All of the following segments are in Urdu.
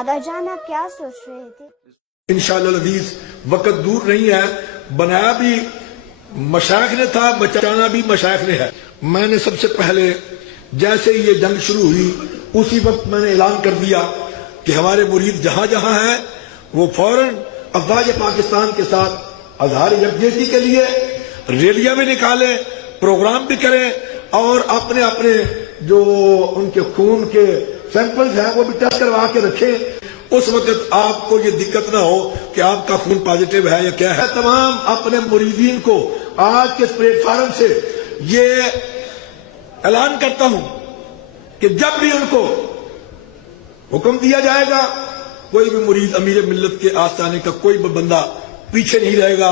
دادا جان آپ کیا سوچ رہے تھے؟ انشاءاللہ العزیز وقت دور نہیں ہے، بنایا بھی مشائخ نے تھا، بچانا بھی مشائخ نے ہے۔ میں نے سب سے پہلے جیسے ہی یہ جنگ شروع ہوئی اسی وقت میں نے اعلان کر دیا کہ ہمارے مرید جہاں جہاں ہیں وہ فوراً افواج پاکستان کے ساتھ اظہار یکجہتی کے لیے ریلیاں بھی نکالیں، پروگرام بھی کریں، اور اپنے اپنے جو ان کے خون کے سیمپلز ہیں وہ بھی ٹیسٹ کروا کے رکھیں۔ اس وقت آپ کو یہ دقت نہ ہو کہ آپ کا خون پازیٹیو ہے یا کیا ہے۔ تمام اپنے مریدین کو آج کے اس پلیٹ فارم سے یہ اعلان کرتا ہوں کہ جب بھی ان کو حکم دیا جائے گا، کوئی بھی مرید امیر ملت کے آستانے کا کوئی بھی بندہ پیچھے نہیں رہے گا،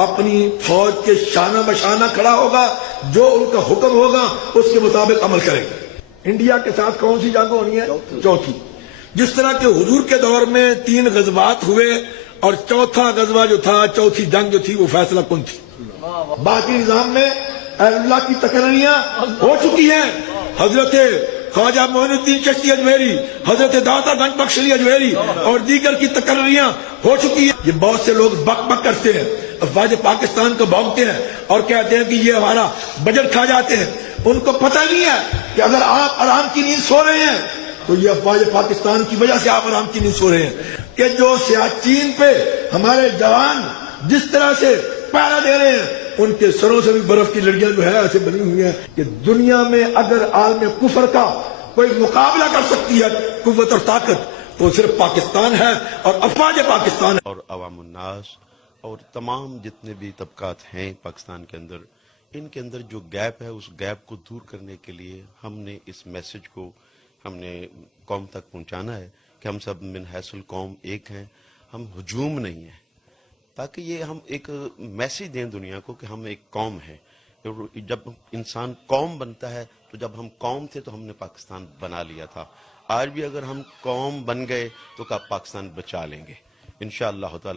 اپنی فوج کے شانہ بشانہ کھڑا ہوگا، جو ان کا حکم ہوگا اس کے مطابق عمل کرے گا۔ انڈیا کے ساتھ کون سی جنگ ہونی ہے؟ چوتھی۔ جس طرح کہ حضور کے دور میں 3 غزوات ہوئے اور چوتھا غزوہ جو تھا، چوتھی جنگ جو تھی وہ فیصلہ کن تھی۔ باقی نظام میں اہل اللہ کی تقرریاں ہو چکی ہیں۔ حضرت خواجہ معین الدین چشتی اجمیری، حضرت داتا گنج بخش علی اجمیری اور دیگر کی تقرریاں ہو چکی ہیں۔ یہ بہت سے لوگ بک بک کرتے ہیں، افواج پاکستان کو بھونکتے ہیں اور کہتے ہیں کہ یہ ہمارا بجٹ کھا جاتے ہیں۔ ان کو پتہ نہیں ہے کہ اگر آپ آرام کی نیند سو رہے ہیں تو یہ افواج پاکستان کی وجہ سے آپ آرام کی نیند سو رہے ہیں، کہ جو سیاچین پہ ہمارے جوان جس طرح سے پہرا دے رہے ہیں ان کے سروں سے بھی برف کی لڑیاں جو ہے ایسے بنی ہوئی ہیں کہ دنیا میں اگر عالم کفر کا کوئی مقابلہ کر سکتی ہے قوت اور طاقت تو صرف پاکستان ہے اور افواج پاکستان ہے۔ اور عوام الناس اور تمام جتنے بھی طبقات ہیں پاکستان کے اندر، ان کے اندر جو گیپ ہے اس گیپ کو دور کرنے کے لیے ہم نے اس میسج کو ہم نے قوم تک پہنچانا ہے کہ ہم سب من حیث القوم ایک ہیں، ہم ہجوم نہیں ہیں، تاکہ یہ ہم ایک میسج دیں دنیا کو کہ ہم ایک قوم ہیں۔ جب انسان قوم بنتا ہے تو جب ہم قوم تھے تو ہم نے پاکستان بنا لیا تھا، آج بھی اگر ہم قوم بن گئے تو پاکستان بچا لیں گے انشاءاللہ تعالی۔